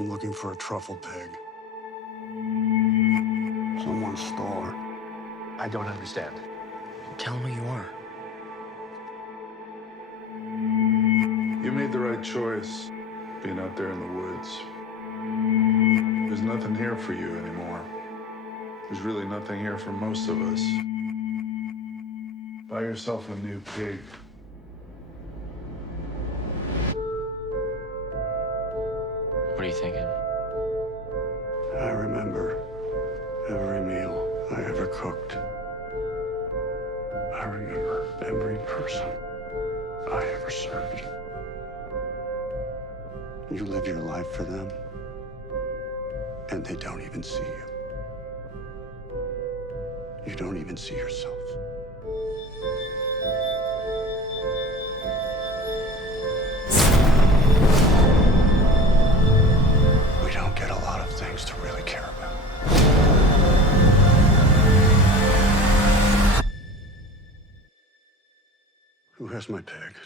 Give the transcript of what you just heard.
I'm looking for a truffle pig. Someone stole her. I don't understand. Tell him who you are. You made the right choice, being out there in the woods. There's nothing here for you anymore. There's really nothing here for most of us. Buy yourself a new pig. What are you thinking? I remember every meal I ever cooked. I remember every person I ever served. You live your life for them, and they don't even see you. You don't even see yourself. We don't get a lot of things to really care about. Who has my pig?